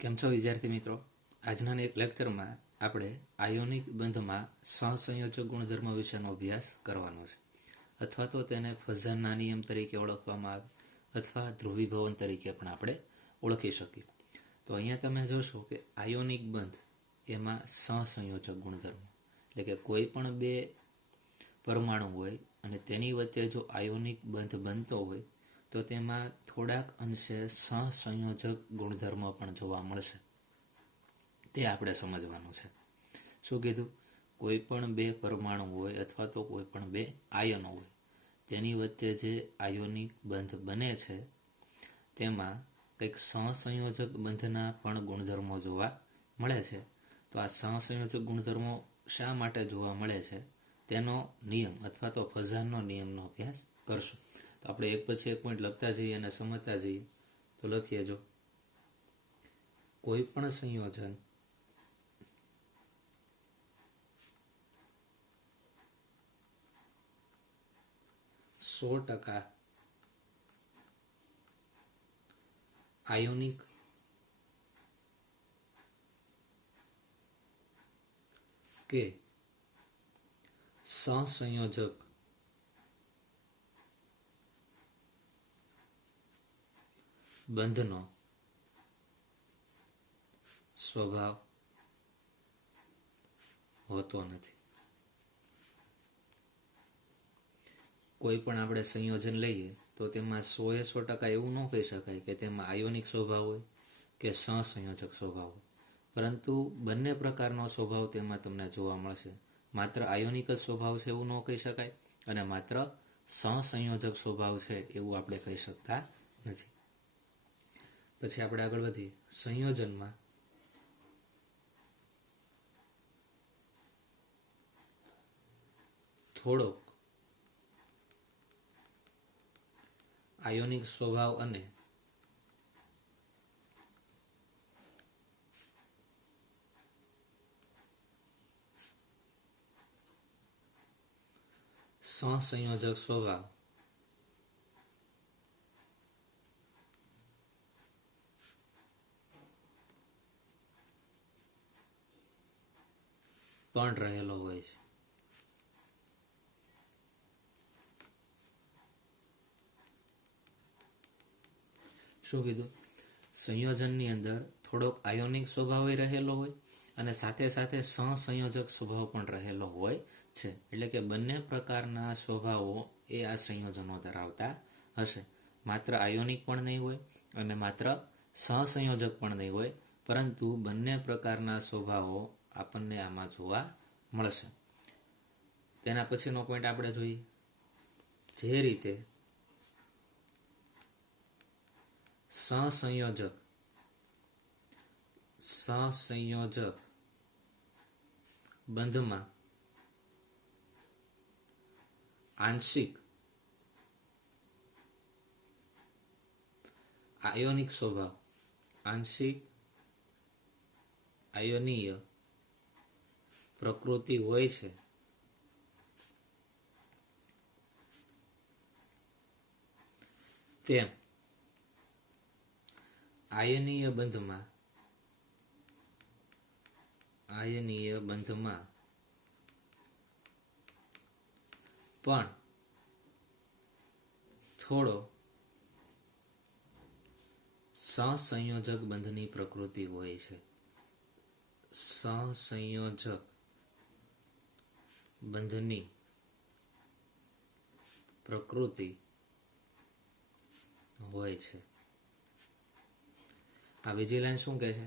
કેમ છો વિદ્યાર્થી મિત્રો? આજના એક લેક્ચરમાં આપણે આયોનિક બંધમાં સહસંયોજક ગુણધર્મ વિશેનો અભ્યાસ કરવાનો છે, અથવા તો તેને ફઝનના નિયમ તરીકે ઓળખવામાં આવે અથવા ધ્રુવીભવન તરીકે પણ આપણે ઓળખી શકીએ. તો અહીંયા તમે જોશો કે આયોનિક બંધ એમાં સહસંયોજક ગુણધર્મ એટલે કે કોઈ પણ બે પરમાણુ હોય અને તેની વચ્ચે જો આયોનિક બંધ બનતો હોય તો તેમાં થોડાક અંશે સહસંયોજક ગુણધર્મ પણ જોવા મળશે. તે આપણે સમજવાનું છે. શું કીધું? કોઈ પણ બે પરમાણુ હોય અથવા તો કોઈ પણ બે આયનો હોય તેની વચ્ચે જે આયોનિક બંધ બને છે તેમાં કંઈક સહસંયોજક બંધના પણ ગુણધર્મો જોવા મળે છે. તો આ સહસંયોજક ગુણધર્મો શા માટે જોવા મળે છે તેનો નિયમ અથવા તો ફઝનનો નિયમનો અભ્યાસ કરશું. તો આપણે એક પછી એક પોઈન્ટ લખતા જઈએ અને સમજતા જઈએ. તો લખીએ, જો કોઈ પણ સંયોજન %, આયોનિક કે સહસંયોજક બંધનો સ્વભાવ હોતો નથી. કોઈ પણ આપણે સંયોજન લઈએ તો તેમાં 100% એવું ન કહી શકાય કે તેમાં આયોનિક સ્વભાવ હોય કે સહસંયોજક સ્વભાવ હોય, પરંતુ બંને પ્રકારનો સ્વભાવ તેમાં તમને જોવા મળશે. માત્ર આયોનિક જ સ્વભાવ છે એવું ન કહી શકાય અને માત્ર સહસંયોજક સ્વભાવ છે એવું આપણે કહી શકતા નથી. પછી આપણે આગળ વધીએ. સંયોજનમાં થોડોક આયોનિક સ્વભાવ અને સહસંયોજક સ્વભાવ પણ રહેલો હોય છે. શું કીધું? સંયોજનની અંદર થોડોક આયોનિક સ્વભાવ રહેલો હોય અને સાથે સાથે સહસંયોજક સ્વભાવ પણ રહેલો હોય છે. એટલે કે બંને પ્રકારના સ્વભાવો એ આ સંયોજનો ધરાવતા હશે. માત્ર આયોનિક પણ નહીં હોય અને માત્ર સહસંયોજક પણ નહીં હોય, પરંતુ બંને પ્રકારના સ્વભાવો આપણને આમાં જોવા મળશે. તેના પછીનો પોઈન્ટ આપણે જોઈએ. જે રીતે સહસંયોજક બંધમાં આંશિક આયોનિક સ્વભાવ, આંશિક આયોનીય પ્રકૃતિ હોય છે, તેમ આયનીય બંધમાં પણ થોડો સહસંયોજક બંધની પ્રકૃતિ હોય છે. સહસંયોજક બંધની પ્રકૃતિ હોય છે. આ બીજી લાઈન શું કહે છે?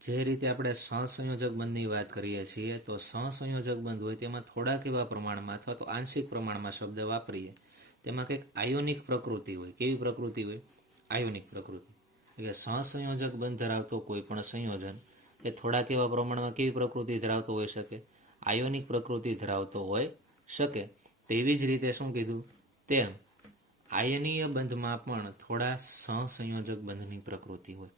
જે રીતે આપણે સહસંયોજક બંધની વાત કરીએ છીએ તો સહસંયોજક બંધ હોય તેમાં થોડાક એવા પ્રમાણમાં અથવા તો આંશિક પ્રમાણમાં શબ્દ વાપરીએ તેમાં કંઈક આયોનિક પ્રકૃતિ હોય. કેવી પ્રકૃતિ હોય? આયોનિક પ્રકૃતિ. એટલે સહસંયોજક બંધ ધરાવતો કોઈ પણ સંયોજન એ થોડાક એવા પ્રમાણમાં કેવી પ્રકૃતિ ધરાવતો હોઈ શકે? આયોનિક પ્રકૃતિ ધરાવતો હોઈ શકે. તેવી જ રીતે શું કીધું? તેમ આયનીય બંધમાં પણ થોડા સહસંયોજક બંધની પ્રકૃતિ હોય.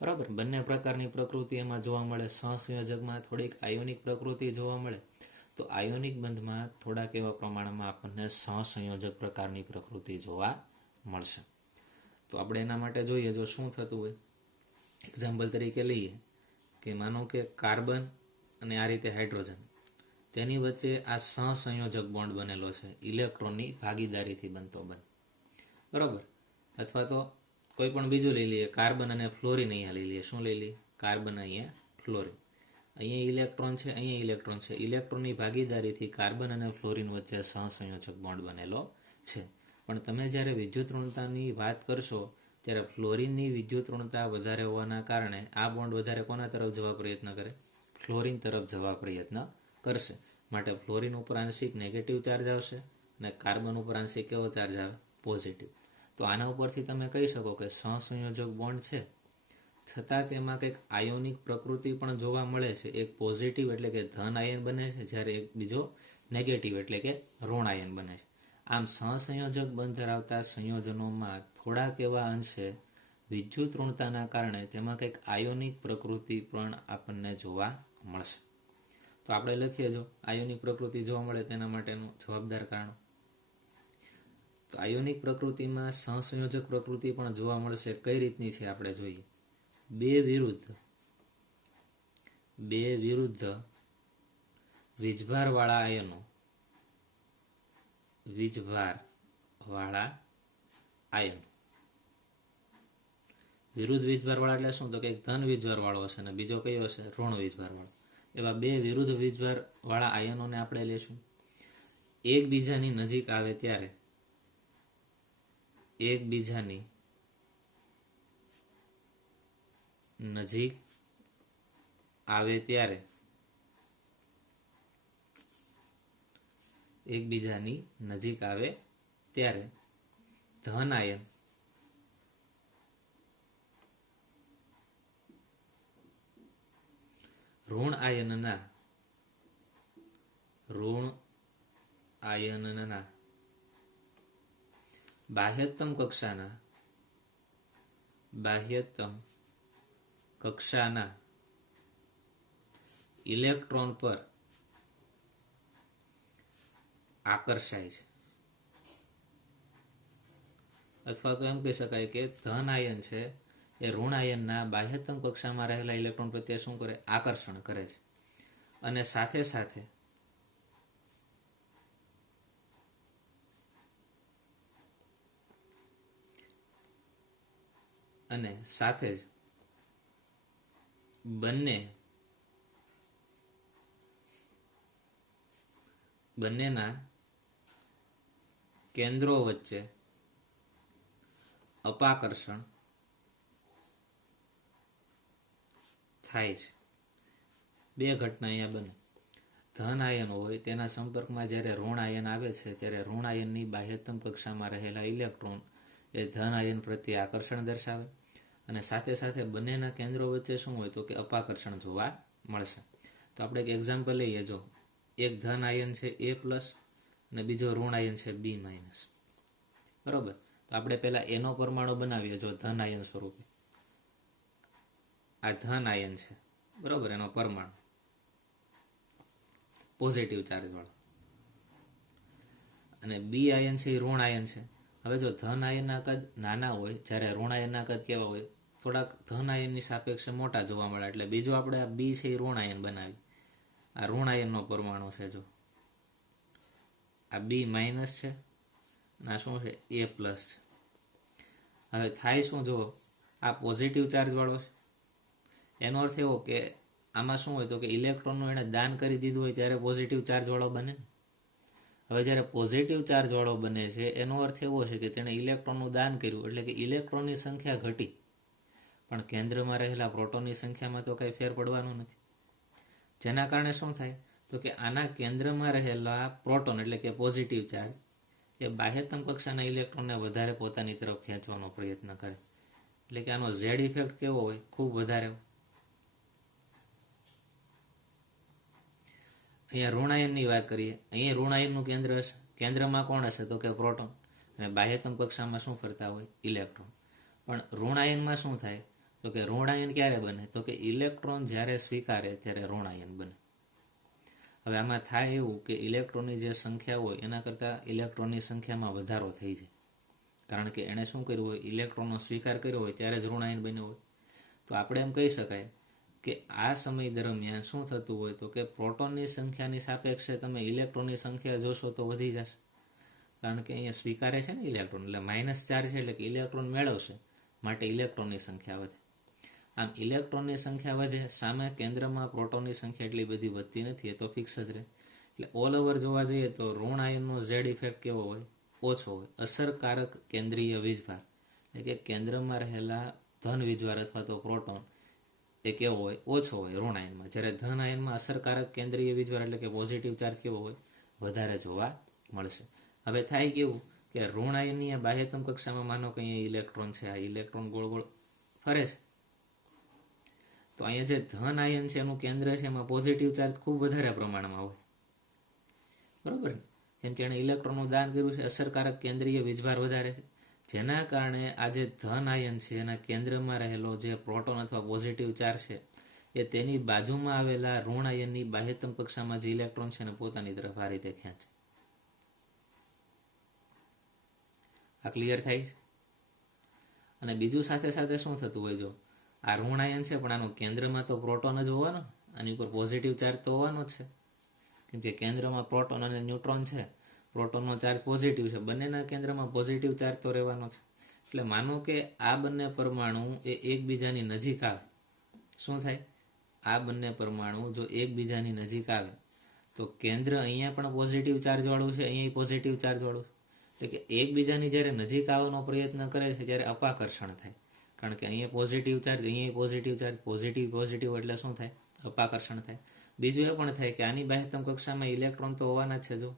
બરાબર, બંને પ્રકારની પ્રકૃતિ એમાં જોવા મળે. સહસંયોજકમાં થોડીક આયોનિક પ્રકૃતિ જોવા મળે, તો આયોનિક બંધમાં થોડાક એવા પ્રમાણમાં આપણને સહસંયોજક પ્રકારની પ્રકૃતિ જોવા મળશે. તો આપણે એના માટે જોઈએ જો શું થતું હોય. એક્ઝામ્પલ તરીકે લઈએ કે માનો કે કાર્બન અને આ રીતે હાઇડ્રોજન, તેની વચ્ચે આ સહસંયોજક બોન્ડ બનેલો છે, ઇલેક્ટ્રોનની ભાગીદારીથી બનતો બંધ, બરાબર. અથવા તો કોઈ પણ બીજું લઈ લઈએ, કાર્બન અને ફ્લોરિન અહીંયા લઈ લઈએ. શું લઈ લઈએ? કાર્બન, અહીંયા ફ્લોરિન. અહીંયા ઇલેક્ટ્રોન છે, અહીંયા ઇલેક્ટ્રોન છે. ઇલેક્ટ્રોનની ભાગીદારીથી કાર્બન અને ફ્લોરિન વચ્ચે સહસંયોજક બોન્ડ બનેલો છે. પણ તમે જ્યારે વિદ્યુત ઋણતાની વાત કરશો ત્યારે ફ્લોરિનની વિદ્યુત ઋણતા વધારે હોવાના કારણે આ બોન્ડ વધારે કોના તરફ જવા પ્રયત્ન કરે? ફ્લોરિન તરફ જવા પ્રયત્ન કરશે. માટે ફ્લોરિન ઉપર આંશિક નેગેટિવ ચાર્જ આવશે અને કાર્બન ઉપર આંશિક કેવો ચાર્જ આવે? પોઝિટિવ. તો આના ઉપરથી તમે કહી શકો કે સહસંયોજક બોન્ડ છે છતાં તેમાં કંઈક આયોનિક પ્રકૃતિ પણ જોવા મળે છે. એક પોઝિટિવ એટલે કે ધન આયન બને છે, જ્યારે એક બીજો નેગેટિવ એટલે કે ઋણ આયન બને છે. આમ સહસંયોજક બંધ ધરાવતા સંયોજનોમાં થોડાક એવા અંશે વિદ્યુત ઋણતાના કારણે તેમાં કંઈક આયોનિક પ્રકૃતિ પણ આપણને જોવા મળશે. તો આપણે લખીએ, જો આયોનિક પ્રકૃતિ જોવા મળે તેના માટેનું જવાબદાર કારણો. તો આયોનિક પ્રકૃતિમાં સહસંયોજક પ્રકૃતિ પણ જોવા મળશે. કઈ રીતની છે આપણે જોઈએ. બે વિરુદ્ધ વીજભારવાળા આયનો, વિરુદ્ધ વીજભારવાળા એટલે શું? તો કે એક ધન વીજભારવાળો હશે અને બીજો કયો હશે? ઋણ વીજભારવાળો. એવા બે વિરુદ્ધ વીજભારવાળા આયનોને આપણે લેશું. એકબીજાની નજીક આવે ત્યારે એકબીજાની નજીક આવે ત્યારે ધન આયન ઋણ આયનના બાહ્યતમ કક્ષાના ઇલેક્ટ્રોન પર આકર્ષાય છે. અથવા તો એમ કહી શકાય કે ધન આયન છે એ ઋણ આયનના બાહ્યતમ કક્ષામાં રહેલા ઇલેક્ટ્રોન પ્રત્યે શું કરે? આકર્ષણ કરે છે. અને સાથે જ બંનેના કેન્દ્રો વચ્ચે અપાકર્ષણ થાય છે. બે ઘટના અહીંયા બને. ધન આયન હોય તેના સંપર્કમાં જ્યારે ઋણ આયન આવે છે ત્યારે ઋણ આયનની બાહ્યતમ કક્ષામાં રહેલા ઇલેક્ટ્રોન એ ધન આયન પ્રત્યે આકર્ષણ દર્શાવે અને સાથે બંનેના કેન્દ્રો વચ્ચે શું હોય? તો કે અપાકર્ષણ જોવા મળશે. તો આપણે એક એક્ઝામ્પલ લઈએ. જો એક ધન આયન છે A+ અને બીજો ઋણ આયન છે B-, બરોબર. તો આપણે પહેલા એનો પરમાણુ બનાવીએ. જો ધન આયન સ્વરૂપે આ ધન આયન છે, બરોબર, એનો પરમાણુ પોઝિટિવ ચાર્જ વાળો, અને બી આયન છે એ ઋણ આયન છે. હવે જો ધન આયનના કદ નાના હોય, જ્યારે ઋણ આયનના કદ કેવા હોય? થોડાક ધન આયનની સાપેક્ષે મોટા જોવા મળે. એટલે બીજું આપણે આ બી છે એ ઋણ આયન બનાવી. આ ઋણ આયનનો પરમાણુ છે. જો આ B- છે અને આ શું છે? A+. હવે થાય શું? જો આ પોઝિટિવ ચાર્જ વાળો છે. એનો અર્થ એવો કે આમાં શું હોય? તો કે ઇલેક્ટ્રોનનું એણે દાન કરી દીધું હોય ત્યારે પોઝિટિવ ચાર્જ વાળો બને ને. હવે જ્યારે પોઝિટિવ ચાર્જ વાળો બને છે એનો અર્થ એવો છે કે તેણે ઇલેક્ટ્રોનનું દાન કર્યું, એટલે કે ઇલેક્ટ્રોનની સંખ્યા ઘટી, પણ કેન્દ્રમાં રહેલા પ્રોટોનની સંખ્યામાં તો કંઈ ફેર પડવાનો નથી. જેના કારણે શું થાય? તો કે આના કેન્દ્રમાં રહેલા પ્રોટોન એટલે કે પોઝિટિવ ચાર્જ એ બાહ્યતમ કક્ષાના ઇલેક્ટ્રોનને વધારે પોતાની તરફ ખેંચવાનો પ્રયત્ન કરે. એટલે કે આનો ઝેડ ઇફેક્ટ કેવો હોય? ખૂબ વધારે. અહીંયા ઋણ આયનની વાત કરીએ. અહીંયા ઋણ આયનનું કેન્દ્ર હશે. કેન્દ્રમાં કોણ હશે? તો કે પ્રોટોન. અને બાહ્યતમ કક્ષામાં શું ફરતા હોય? ઇલેક્ટ્રોન. પણ ઋણ આયનમાં શું થાય? તો કે ઋણ આયન ક્યારે બને? તો કે ઇલેક્ટ્રોન જ્યારે સ્વીકારે ત્યારે ઋણ આયન બને. હવે આમાં થાય એવું કે ઇલેક્ટ્રોનની જે સંખ્યા હોય એના કરતાં ઇલેક્ટ્રોનની સંખ્યામાં વધારો થઈ જાય. કારણ કે એણે શું કર્યું હોય? ઇલેક્ટ્રોનનો સ્વીકાર કર્યો હોય ત્યારે જ ઋણ આયન બન્યો હોય. તો આપણે એમ કહી શકાય કે આ સમય દરમિયાન શું થતું હોય તો કે પ્રોટોનની સંખ્યાની સાપેક્ષે તમે ઇલેક્ટ્રોનની સંખ્યા જોશો તો વધી જશે, કારણ કે અહીંયા સ્વીકારે છે ને ઇલેક્ટ્રોન, એટલે માઇનસ ચાર્જ છે એટલે કે ઇલેક્ટ્રોન મેળવશે, માટે ઇલેક્ટ્રોનની સંખ્યા વધે. આમ ઇલેક્ટ્રોનની સંખ્યા વધે, સામે કેન્દ્રમાં પ્રોટોનની સંખ્યા એટલી બધી વધતી નથી, એ તો ફિક્સ જ રહે. એટલે ઓલ ઓવર જોવા જઈએ તો ઋણ આયનનો ઝેડ ઇફેક્ટ કેવો હોય? ઓછો હોય. અસરકારક કેન્દ્રીય વીજભાર એટલે કે કેન્દ્રમાં રહેલા ધન વીજભાર અથવા તો પ્રોટોન એ કેવો હોય? ઓછો હોય ઋણ આયનમાં. જ્યારે ધન આયનમાં અસરકારક કેન્દ્રીય વીજભાર એટલે કે પોઝિટિવ ચાર્જ કેવો હોય? વધારે જોવા મળશે. હવે થાય કેવું કે ઋણ આયનની બાહ્યતમ કક્ષામાં માનો કે અહીંયા ઇલેક્ટ્રોન છે, આ ઇલેક્ટ્રોન ગોળ ગોળ ફરે છે, તો અહીંયા જે ધન આયન છે એનું કેન્દ્ર છે એમાં પોઝિટિવ ચાર્જ ખૂબ વધારે પ્રમાણમાં હોય, બરોબર ને? કેમ કે એણે ઇલેક્ટ્રોનનું દાન કર્યું છે, અસરકારક કેન્દ્રીય વીજભાર વધારે છે, જેના કારણે આ જે ધન આયન છે એના કેન્દ્રમાં રહેલો જે પ્રોટોન અથવા પોઝિટિવ ચાર્જ છે એ તેની બાજુમાં આવેલા ઋણ આયનની બાહ્યતમ કક્ષામાં જે ઇલેક્ટ્રોન છે એને પોતાની તરફ આ રીતે ખેંચે. આ ક્લિયર થાય? અને બીજું સાથે સાથે શું થતું હોય, જો આ ઋણ આયન છે પણ આનું કેન્દ્રમાં તો પ્રોટોન જ હોવાનો, આની ઉપર પોઝિટિવ ચાર્જ તો હોવાનો જ છે, કેમ કે કેન્દ્રમાં પ્રોટોન અને ન્યુટ્રોન છે, પ્રોટોનનો ચાર્જ પોઝિટિવ છે, બંનેના કેન્દ્રમાં પોઝિટિવ ચાર્જ તો રહેવાનો છે. એટલે માનો કે આ બંને પરમાણુ એ એકબીજાની નજીક આવે, શું થાય? આ બંને પરમાણુ જો એકબીજાની નજીક આવે તો કેન્દ્ર અહીંયા પણ પોઝિટિવ ચાર્જવાળું છે, અહીંયા પોઝિટિવ ચાર્જવાળું છે, એટલે કે એકબીજાની જ્યારે નજીક આવવાનો પ્રયત્ન કરે છે ત્યારે અપાકર્ષણ થાય, કારણ કે અહીંયા પોઝિટિવ ચાર્જ, અહીંયા પોઝિટિવ ચાર્જ, પોઝિટિવ પોઝિટિવ એટલે શું થાય? અપાકર્ષણ થાય. બીજું એ પણ થાય કે આની બાહ્યતમ કક્ષામાં ઇલેક્ટ્રોન તો હોવાના જ છે, જો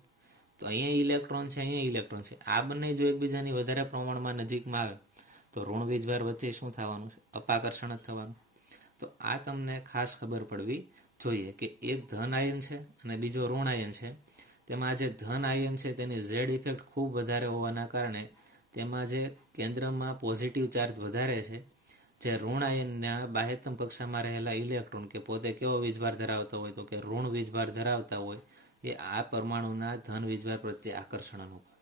તો અહીંયા ઇલેક્ટ્રોન છે, અહીંયા ઇલેક્ટ્રોન છે, આ બંને જો એકબીજાની વધારે પ્રમાણમાં નજીકમાં આવે તો ઋણ વીજભાર વચ્ચે શું થવાનું છે? અપાકર્ષણ જ થવાનું. તો આ તમને ખાસ ખબર પડવી જોઈએ કે એક ધન આયન છે અને બીજો ઋણ આયન છે, તેમાં જે ધન આયન છે તેની ઝેડ ઇફેક્ટ ખૂબ વધારે હોવાના કારણે તેમાં જે કેન્દ્રમાં પોઝિટિવ ચાર્જ વધારે છે, જે ઋણ આયનના બાહ્યતમ કક્ષામાં રહેલા ઇલેક્ટ્રોન કે પોતે કેવો વીજભાર ધરાવતા હોય તો કે ઋણ વીજભાર ધરાવતા હોય, એ આ પરમાણુના ધન વીજભાર પ્રત્યે આકર્ષણ અનુભવે,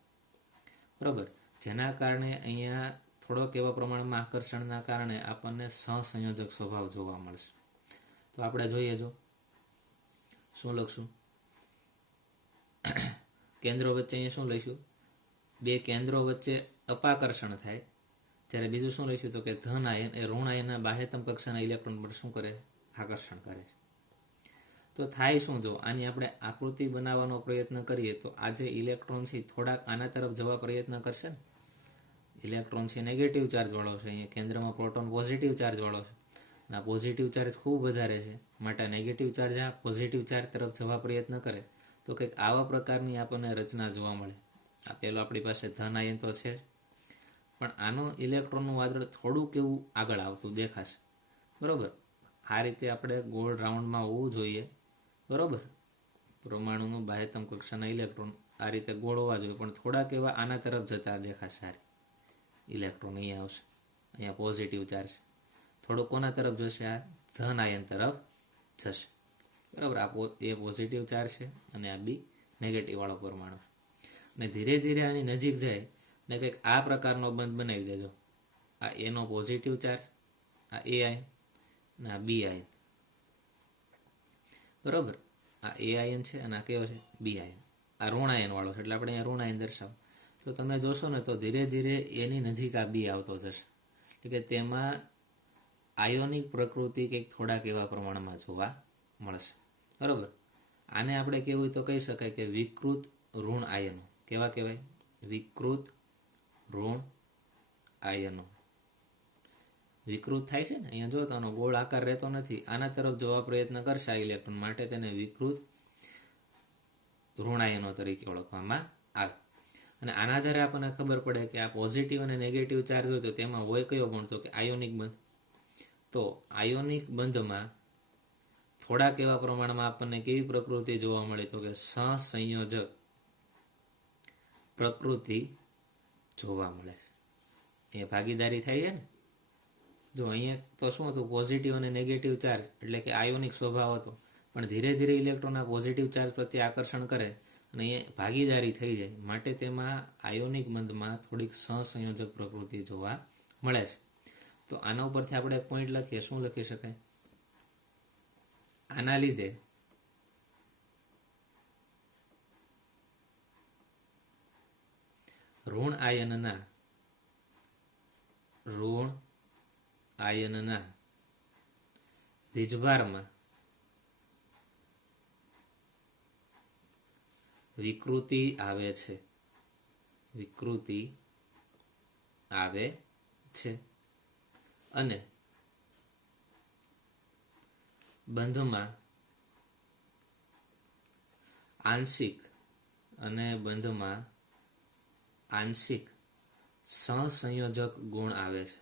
બરાબર? જેના કારણે અહીંયા થોડોક એવા પ્રમાણમાં આકર્ષણના કારણે આપણને સહસંયોજક સ્વભાવ જોવા મળશે. તો આપણે જોઈએ, જો શું લખશું? કેન્દ્રો વચ્ચે અહીંયા શું લખ્યું? બે કેન્દ્રો વચ્ચે અપાકર્ષણ થાય. જ્યારે બીજું શું લખ્યું તો કે ધન આયન એ ઋણ આયનના બાહ્યતમ કક્ષાના ઇલેક્ટ્રોન પર શું કરે? આકર્ષણ કરે છે. તો થાય શું? જો આની આપણે આકૃતિ બનાવવાનો પ્રયત્ન કરીએ તો આ જે ઇલેક્ટ્રોન છે થોડાક આના તરફ જવા પ્રયત્ન કરશે ને. ઇલેક્ટ્રોન છે નેગેટિવ ચાર્જવાળો છે, અહીંયા કેન્દ્રમાં પ્રોટોન પોઝિટિવ ચાર્જવાળો છે, અને આ પોઝિટિવ ચાર્જ ખૂબ વધારે છે, માટે નેગેટિવ ચાર્જ આ પોઝિટિવ ચાર્જ તરફ જવા પ્રયત્ન કરે તો કંઈક આવા પ્રકારની આપણને રચના જોવા મળે. આ પેલો આપણી પાસે ધન આયન તો છે, પણ આનો ઇલેક્ટ્રોનનું વાદળ થોડુંક એવું આગળ આવતું દેખાશે, બરાબર? આ રીતે આપણે ગોળ રાઉન્ડમાં હોવું જોઈએ, બરાબર? પરમાણુનું બાહ્યતમ કક્ષાના ઇલેક્ટ્રોન આ રીતે ગોળ હોવા જોઈએ, પણ થોડાક એવા આના તરફ જતા દેખાશે. સારી ઇલેક્ટ્રોન અહીંયા આવશે, અહીંયા પોઝિટિવ ચાર્જ, થોડુંક કોના તરફ જશે? આ ધન આયન તરફ જશે, બરાબર? આ એ પોઝિટિવ ચાર્જ છે અને આ બી નેગેટિવ વાળો પરમાણુ, અને ધીરે ધીરે આની નજીક જાય ને કંઈક આ પ્રકારનો બંધ બનાવી દેજો. આ એનો પોઝિટિવ ચાર્જ, આ એ આયન અને આ બી આયન, બરાબર? આ એ આયન છે અને આ કેવો છે? બી આયન. આ ઋણ આયન વાળો છે એટલે આપણે અહીંયા ઋણ આયન દર્શાવો. તો તમે જોશો ને તો ધીરે ધીરે એની નજીક આ બી આવતો જશે, એટલે કે તેમાં આયોનિક પ્રકૃતિ કંઈક થોડાક એવા પ્રમાણમાં જોવા મળશે, બરાબર? આને આપણે કેવું તો કહી શકાય કે વિકૃત ઋણ આયનો. કેવા કહેવાય? વિકૃત ઋણ આયનો. વિકૃત થાય છે ને, અહીંયા જો તો આનો ગોળ આકાર રહેતો નથી, આના તરફ જવા પ્રયત્ન કરશે આ ઇલેક્ટ્રોન, માટે તેને વિકૃત ઋણ આયનો તરીકે ઓળખવામાં આવે. અને આના આધારે આપણને ખબર પડે કે આ પોઝિટિવ અને નેગેટિવ ચાર્જ હોય તો તેમાં હોય કયો બંધ? તો કે આયોનિક બંધ. તો આયોનિક બંધમાં થોડાક એવા પ્રમાણમાં આપણને કેવી પ્રકૃતિ જોવા મળે તો કે સહસંયોજક પ્રકૃતિ જોવા મળે છે. એ ભાગીદારી થાય છે ને. જો અહીંયા તો શું હતું? પોઝિટિવ અને નેગેટિવ ચાર્જ એટલે કે આયોનિક સ્વભાવ હતો, પણ ધીરે ધીરે ઇલેક્ટ્રોન આ પોઝિટિવ ચાર્જ પ્રત્યે આકર્ષણ કરે અને એ ભાગીદારી થઈ જાય, માટે તેમાં આયોનિક બંધમાં થોડીક સહસંયોજક પ્રકૃતિ જોવા મળે છે. તો આના ઉપરથી આપણે એક પોઈન્ટ લખીએ. શું લખી શકાય? આના લીધે ઋણ આયનના વીજભારમાં વિકૃતિ આવે છે અને બંધમાં આંશિક સહસંયોજક ગુણ આવે છે.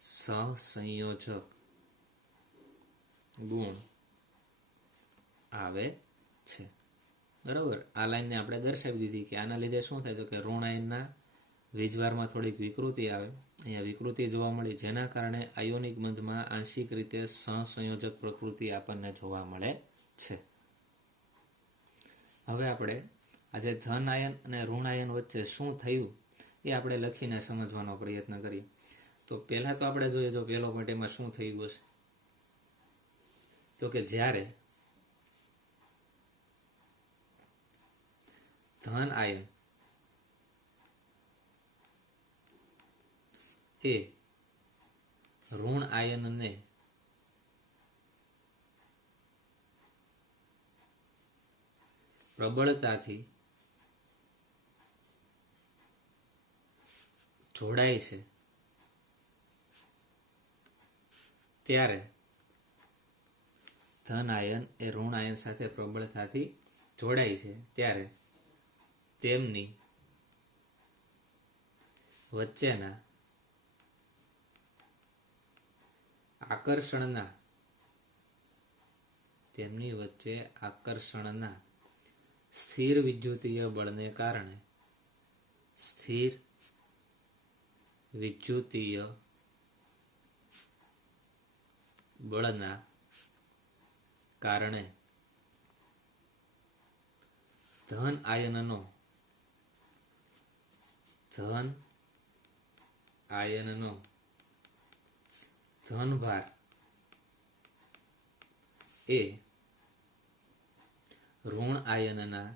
સહસંયોજક ગુણ આવે છે. બરાબર. આ લાઈનને આપણે દર્શાવી દીધી કે આના લીધે શું થાય તો કે ઋણ આયનના વીજભારમાં થોડીક વિકૃતિ આવે. અહીંયા વિકૃતિ જોવા મળી, જેના કારણે આયોનિક બંધમાં આંશિક રીતે સહસંયોજક પ્રકૃતિ આપણને જોવા મળે છે. હવે આપણે આજે ધન આયન અને ઋણ આયન વચ્ચે શું થયું એ આપણે લખીને સમજવાનો પ્રયત્ન કરીએ. તો પહેલા તો આપણે જોઈએ, જો પહેલો પોઈન્ટ એમાં શું થયું હશે તો કે જ્યારે ધન આયન એ ઋણ આયનને પ્રબળતાથી જોડાય છે ત્યારે ધન આયન એ ઋણ આયન સાથે પ્રબળતાથી જોડાય છે ત્યારે તેમની વચ્ચેના આકર્ષણના સ્થિર વિદ્યુતીય બળને કારણે ધન આયનનો ધનભાર એ ઋણ આયનના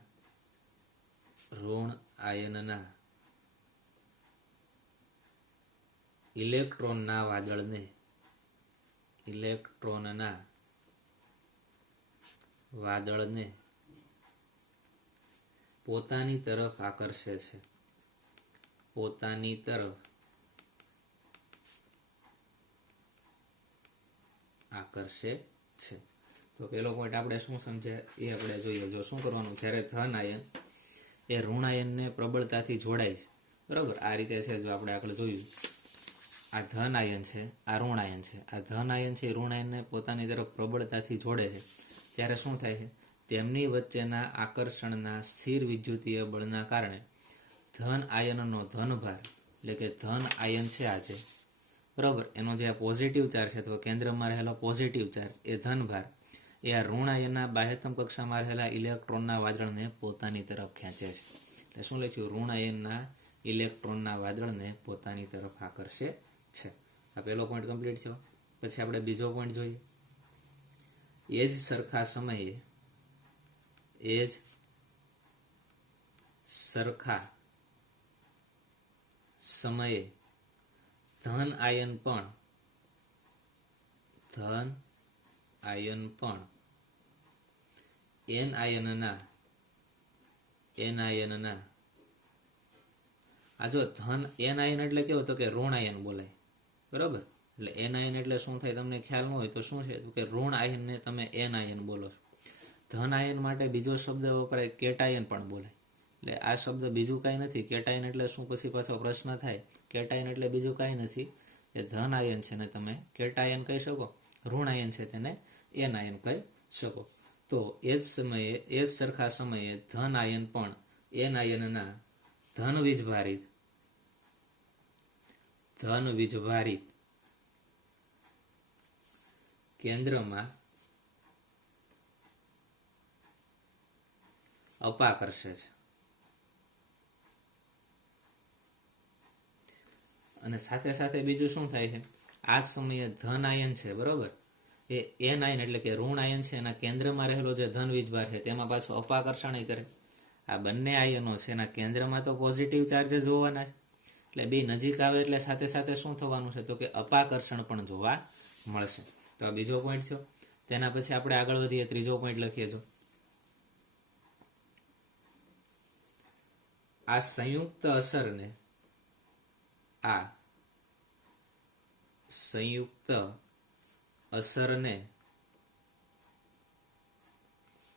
ઇલેક્ટ્રોનના વાદળને પોતાની તરફ આકર્ષે છે. તો પેલો પોઈન્ટ આપણે શું સમજ્યા એ આપણે જોઈએ. જો શું કરવાનું, જ્યારે ધન આયન એ ઋણ આયનને પ્રબળતાથી જોડાય છે, બરાબર, આ રીતે છે. જો આપણે આગળ જોયું, આ ધન આયન છે, આ ઋણ આયન છે. આ ધન આયન છે ઋણ આયનને પોતાની તરફ પ્રબળતાથી જોડે છે, ત્યારે શું થાય છે? તેમની વચ્ચેના આકર્ષણના સ્થિર વિદ્યુતીય બળના કારણે ધન આયનનો ધનભાર, એટલે કે ધન આયન છે આજે, બરાબર, એનો જે પોઝિટિવ ચાર્જ છે, તો કેન્દ્રમાં રહેલો પોઝિટિવ ચાર્જ એ ધનભાર એ આ ઋણ આયનના બાહ્યતમ કક્ષામાં રહેલા ઇલેક્ટ્રોનના વાદળને પોતાની તરફ ખેંચે છે. એટલે શું લખ્યું? ઋણ આયનના ઇલેક્ટ્રોનના વાદળને પોતાની તરફ આકર્ષે છે. આ પહેલો પોઈન્ટ કમ્પ્લીટ થયો. પછી આપણે બીજો પોઈન્ટ જોઈએ. એ જ સરખા સમયે ધન આયન પણ એન આયનના આ જો ધન એન આયન એટલે કેવું તો કે ઋણ આયન બોલાય, બરાબર. એટલે એન આયન એટલે શું થાય તમને ખ્યાલ ન હોય તો શું છે તો કે ઋણ આયનને તમે એન આયન બોલો છો. ધન આયન માટે બીજો શબ્દ વપરાય કેટાયન પણ બોલાય. એટલે આ શબ્દ બીજું કાંઈ નથી. કેટાયન એટલે શું? પછી પાછો પ્રશ્ન થાય. કેટાયન એટલે બીજું કાંઈ નથી. એ ધન આયન છે ને તમે કેટાયન કહી શકો, ઋણ આયન છે તેને એન આયન કહી શકો. તો એ જ સરખા સમયે ધન આયન પણ એન આયનના ધન વીજભારિત કેન્દ્રમાં અપાકર્ષે છે. અને સાથે સાથે બીજું શું થાય છે, આ જ સમયે ધન આયન છે, બરોબર, એ એન આયન એટલે કે ઋણ આયન છે, એના કેન્દ્રમાં રહેલો જે ધન વીજભાર છે તેમાં પાછું અપાકર્ષણ કરે. આ બંને આયનો છે એના કેન્દ્રમાં તો પોઝિટિવ ચાર્જ હોવાના છે, એટલે બે નજીક આવે એટલે સાથે સાથે શું થવાનું છે, તો કે અપાકર્ષણ પણ જોવા મળશે. તો આ બીજો પોઈન્ટ થયો. તેના પછી આપણે આગળ વધીએ, ત્રીજો પોઈન્ટ લખીએ. જો આ સંયુક્ત અસરને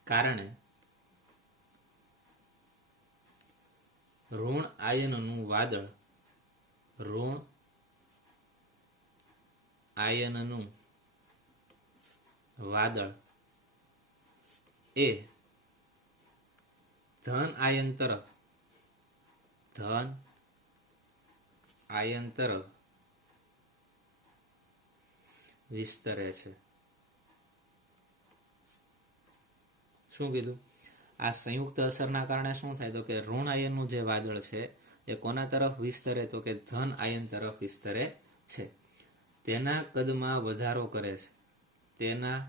કારણે ઋણ આયનનું વાદળ એ ધન આયન તરફ વિસ્તરે છે. શું કીધું? આ સંયુક્ત અસરના કારણે શું થાય, તો કે ઋણ આયનનું જે વાદળ છે એ કોના તરફ વિસ્તરે, તો કે ધન આયન તરફ વિસ્તરે છે. તેના કદમાં વધારો કરે છે. તેના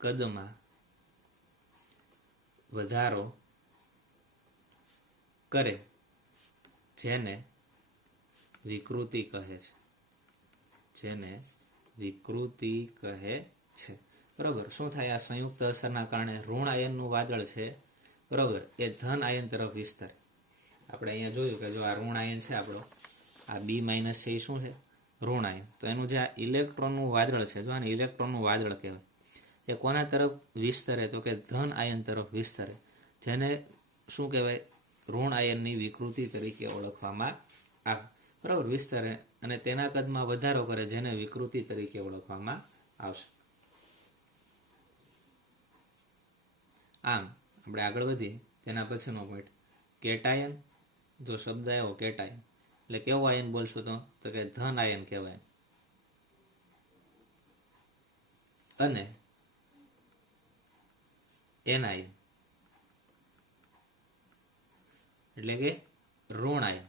કદમાં વધારો કરે, જેને વિકૃતિ કહે છે. બરોબર. શું થાય? આ સંયુક્ત અસરના કારણે ઋણ આયનનું વાદળ છે, બરોબર, એ ધન આયન તરફ વિસ્તરે. આપણે અહીંયા જોયું કે જો આ ઋણ આયન છે આપણો, આ બી માઇનસ છે, એ શું છે? ઋણ આયન. તો એનું જે આ ઇલેક્ટ્રોનનું વાદળ છે, જો આને ઇલેક્ટ્રોનનું વાદળ કહેવાય, એ કોના તરફ વિસ્તરે, તો કે ધન આયન તરફ વિસ્તરે, જેને શું કહેવાય? ઋણ આયનની વિકૃતિ તરીકે ઓળખવામાં આવે. બરાબર, વિસ્તરે અને તેના કદમાં વધારો કરે, જેને વિકૃતિ તરીકે ઓળખવામાં આવશે. આમ આપણે આગળ વધીએ. તેના પછીનો પોઈન્ટ કેટાયન. જો શબ્દ આવ્યો કેટાયન એટલે કેવો આયન બોલશો, તો કે ધન આયન કહેવાય. અને એનાયન એટલે કે ઋણ આયન.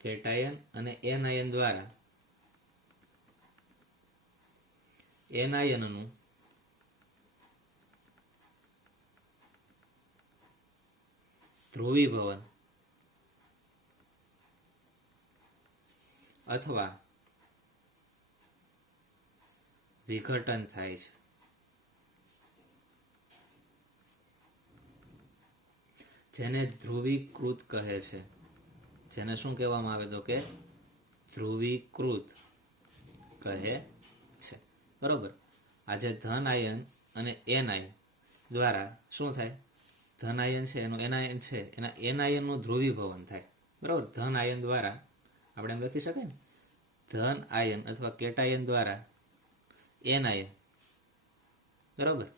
કેટાયન અને એનાયન દ્વારા એનાયનનું ધ્રુવીભવન અથવા વિઘટન થાય છે. જેને ધ્રુવીકૃત કહે છે. જેને શું કહેવામાં આવે, તો કે ધ્રુવીકૃત કહે છે. બરોબર. આજે ધન આયન અને એન આયન દ્વારા શું થાય? ધન આયન છે એનું એનાયન છે, એના એનાયનનું ધ્રુવીભવન થાય. બરોબર. ધન આયન દ્વારા આપણે એમ લખી શકાય ને, ધન આયન અથવા કેટાયન દ્વારા એન આયન, બરોબર,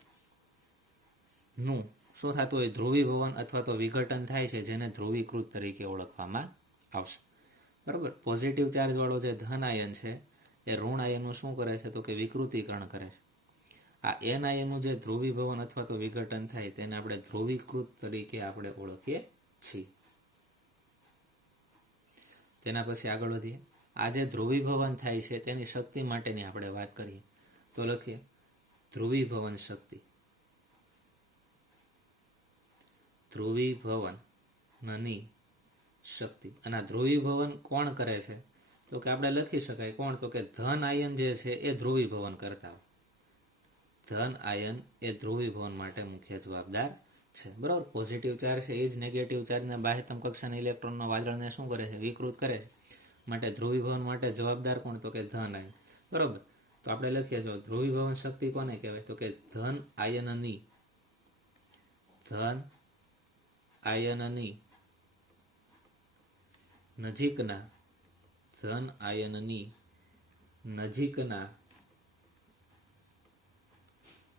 નું શું થતું હોય? ધ્રુવીભવન અથવા તો વિઘટન થાય છે, જેને ધ્રુવીકૃત તરીકે ઓળખવામાં આવશે. બરોબર. પોઝિટિવ ચાર્જ વાળો જે ધન આયન છે એ ઋણ આયનનું શું કરે છે, તો કે વિકૃતિકરણ કરે છે. આ એન આયનનું જે ધ્રુવીભવન અથવા તો વિઘટન થાય તેને આપણે ધ્રુવીકૃત તરીકે આપણે ઓળખીએ છીએ. તેના પછી આગળ વધીએ. આ જે ધ્રુવીભવન થાય છે તેની શક્તિ માટેની આપણે વાત કરીએ તો લખીએ ધ્રુવીભવન શક્તિ. ધ્રુવીભવનની શક્તિ. અને ધ્રુવીભવન કોણ કરે છે, તો કે આપણે લખી શકાય કોણ, તો કે ધન આયન જે છે એ ધ્રુવીભવન કરતા હોય. ધન આયન એ ધ્રુવીભવન માટે મુખ્ય જવાબદાર છે. બરાબર. પોઝિટિવ ચાર્જ છે એ જ નેગેટિવ ચાર્જના બાહ્યતમ કક્ષાના ઇલેક્ટ્રોનના વાદળને શું કરે છે? વિકૃત કરે છે. માટે ધ્રુવીભવન માટે જવાબદાર કોણ, તો કે ધન આયન. બરોબર. તો આપણે લખીએ જો ધ્રુવીભવન શક્તિ કોને કહેવાય, તો કે ધન આયનની નજીકના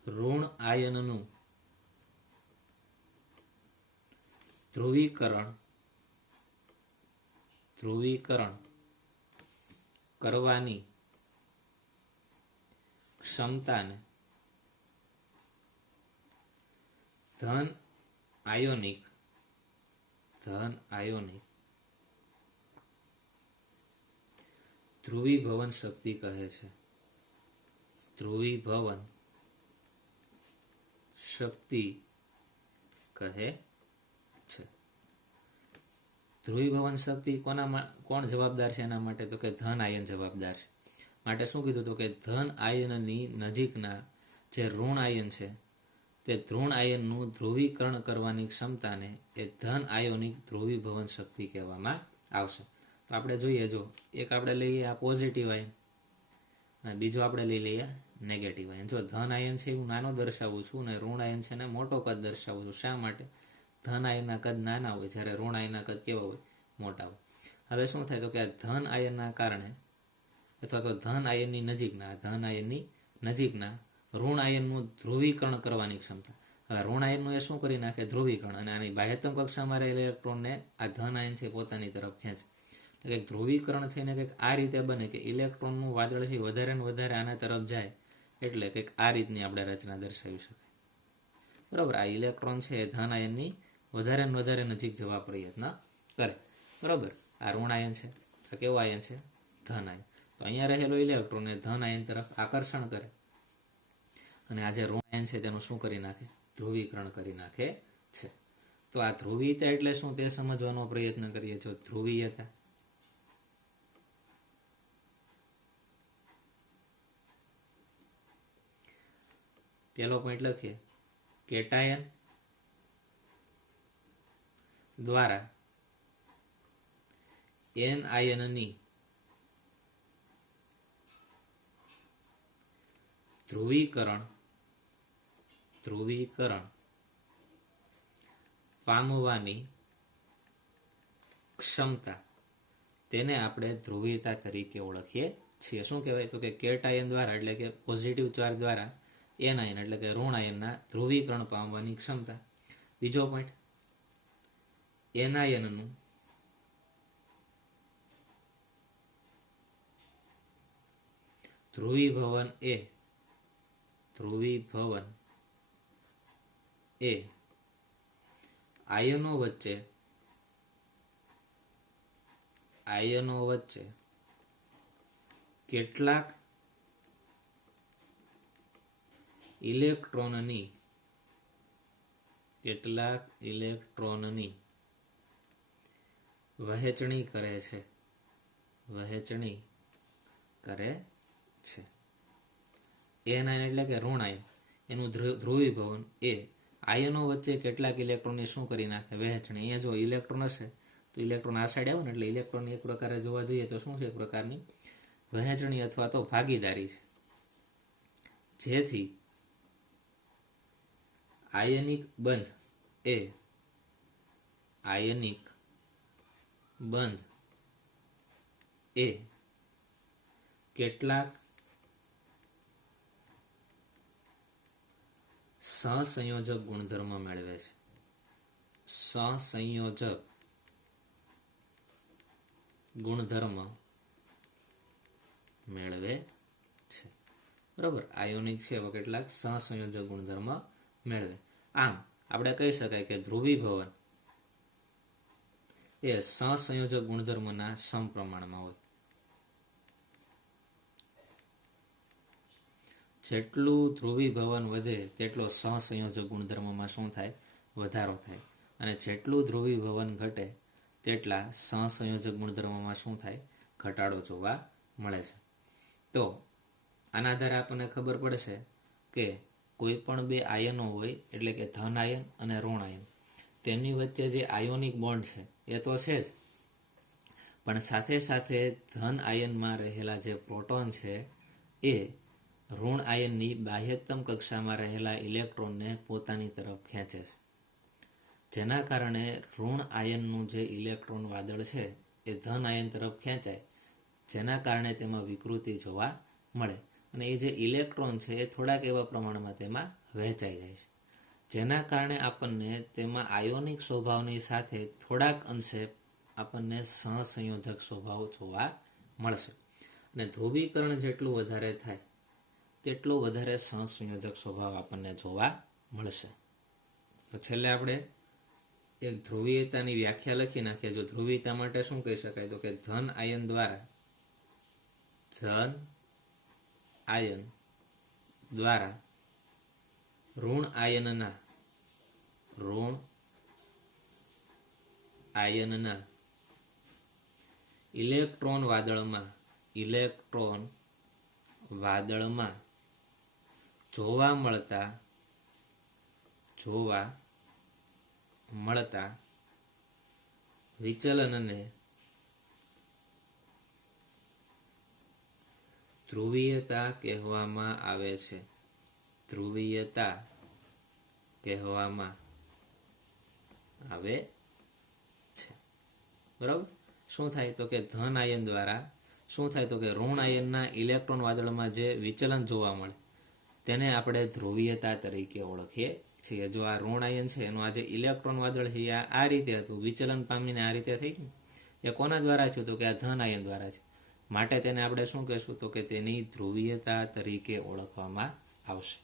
ઋણ આયનનું ધ્રુવીકરણ કરવાની ક્ષમતાને ધન ધન આયોનિક ધ્રુવીભવન શક્તિ કહે છે. ધ્રુવીભવન શક્તિ કહે છે. ધ્રુવીભવન શક્તિ કોણ જવાબદાર છે એના માટે? તો કે ધન આયન જવાબદાર છે. માટે શું કીધું? તો કે ધન આયનની નજીકના જે ઋણ આયન છે તે ધ્રુણ આયનનું ધ્રુવીકરણ કરવાની ક્ષમતાને એ ધન આયોનિક ધ્રુવીભવન શક્તિ કહેવામાં આવશે. તો આપણે જોઈએ, જો એક આપણે લઈએ આ પોઝિટિવ આયન અને બીજો આપણે લઈ લઈએ નેગેટિવ આયન. જો ધન આયન છે હું નાનો દર્શાવું છું અને ઋણ આયન છે ને મોટો કદ દર્શાવું છું. શા માટે? ધન આયનના કદ નાના હોય જ્યારે ઋણ આયનના કદ કેવા હોય? મોટા હોય. હવે શું થાય? તો કે આ ધન આયનના કારણે અથવા તો ધન આયનની નજીકના ઋણ આયનનું ધ્રુવીકરણ કરવાની ક્ષમતા. હવે ઋણ આયનનું એ શું કરી નાખે? ધ્રુવીકરણ. અને આની બાહ્યતમ કક્ષામાં રહેલા ઇલેક્ટ્રોનને આ ધન આયન છે પોતાની તરફ ખેંચે. એટલે કે ધ્રુવીકરણ થઈને કંઈક આ રીતે બને કે ઇલેક્ટ્રોનનું વાદળ છે વધારે ને વધારે આના તરફ જાય, એટલે કંઈક આ રીતની આપણે રચના દર્શાવી શકાય. બરાબર. આ ઇલેક્ટ્રોન છે એ ધન આયનની વધારે ને વધારે નજીક જવા પ્રયત્ન કરે. બરાબર. આ ઋણ આયન છે, આ કેવું આયન છે? ધન આયન. તો અહીંયા રહેલો ઇલેક્ટ્રોન એ ધન આયન તરફ આકર્ષણ કરે અને આ જે ઋણ આયન છે તેનું શું કરી નાખે? ધ્રુવીકરણ કરી નાખે છે. તો આ ધ્રુવીયતા એટલે શું તે સમજવાનો પ્રયત્ન કરીએ. જો ધ્રુવીયતા પહેલો પોઈન્ટ લખીએ, કેટાયન દ્વારા એન આયનની ધ્રુવીકરણ પામવાની ક્ષમતા, તેને આપણે ધ્રુવીયતા તરીકે ઓળખીએ છીએ. શું કહેવાય? તો કે કેટાયન દ્વારા એટલે કે પોઝિટિવ ચાર્જ દ્વારા એન આયન એટલે કે ઋણ આયનના ધ્રુવીકરણ પામવાની ક્ષમતા. બીજો પોઈન્ટ, એન આયનનું ધ્રુવીભવન એ આયનો વચ્ચે કેટલાક ઇલેક્ટ્રોનની વહેંચણી કરે છે. એન આયન એટલે કે ઋણ આયન, એનું ધ્રુવીભવન એ આયનો વચ્ચે કેટલાક ઇલેક્ટ્રોનની શું કરી નાખે? વહેંચણી. અહીંયા જો ઇલેક્ટ્રોન હશે તો ઇલેક્ટ્રોન આ સાઈડ આવે ને એટલે ઇલેક્ટ્રોનની એક પ્રકારે જોવા જઈએ તો શું છે? એક પ્રકારની વહેંચણી અથવા તો ભાગીદારી છે. જેથી આયનિક બંધ એ કેટલાક સહસંયોજક ગુણધર્મ મેળવે છે. સહસંયોજક ગુણધર્મ મેળવે છે. બરાબર. આયોનિક છે એવા કેટલાક સહસંયોજક ગુણધર્મ મેળવે. આમ આપણે કહી શકાય કે ધ્રુવીભવન એ સહસંયોજક ગુણધર્મના સમપ્રમાણમાં હોય. જેટલું ધ્રુવીભવન વધે તેટલો સહસંયોજક ગુણધર્મમાં શું થાય? વધારો થાય. અને જેટલું ધ્રુવીભવન ઘટે તેટલા સહસંયોજક ગુણધર્મમાં શું થાય? ઘટાડો જોવા મળે છે. તો આના આધારે આપણને ખબર પડશે કે કોઈ પણ બે આયનો હોય એટલે કે ધન આયન અને ઋણ આયન, તેમની વચ્ચે જે આયોનિક બોન્ડ છે એ તો છે જ, પણ સાથે સાથે ધન આયનમાં રહેલા જે પ્રોટોન છે એ ઋણ આયનની બાહ્યતમ કક્ષામાં રહેલા ઇલેક્ટ્રોનને પોતાની તરફ ખેંચે છે. જેના કારણે ઋણ આયનનું જે ઇલેક્ટ્રોન વાદળ છે એ ધન આયન તરફ ખેંચાય, જેના કારણે તેમાં વિકૃતિ જોવા મળે અને એ જે ઇલેક્ટ્રોન છે એ થોડાક એવા પ્રમાણમાં તેમાં વહેંચાઈ જાય છે. જેના કારણે આપણને તેમાં આયોનિક સ્વભાવની સાથે થોડાક અંશે આપણને સહસંયોજક સ્વભાવ જોવા મળશે. અને ધ્રુવીકરણ જેટલું વધારે થાય તેટલો વધારે સહસંયોજક સ્વભાવ આપણને જોવા મળશે. તો છેલ્લે આપણે એક ધ્રુવીયતાની વ્યાખ્યા લખી નાખીએ. જો ધ્રુવીયતા માટે શું કહી શકાય, તો કે ધન આયન દ્વારા ઋણ આયનના ઇલેક્ટ્રોન વાદળમાં જોવા મળતા વિચલનને ધ્રુવીયતા કહેવામાં આવે છે. બરાબર. શું થાય તો કે ધન આયન દ્વારા શું થાય તો કે ઋણ આયનના ઇલેક્ટ્રોન વાદળમાં જે વિચલન જોવા મળે તેને આપણે ધ્રુવીયતા તરીકે ઓળખીએ છીએ. જો આ ઋણ આયન છે એનું આ જે ઇલેક્ટ્રોન વાદળ છે આ રીતે હતું, વિચલન પામીને આ રીતે થઈ ગયું, એ કોના દ્વારા થયું તો કે આ ધન આયન દ્વારા છે. માટે તેને આપણે શું કહેશું તો કે તેની ધ્રુવીયતા તરીકે ઓળખવામાં આવશે.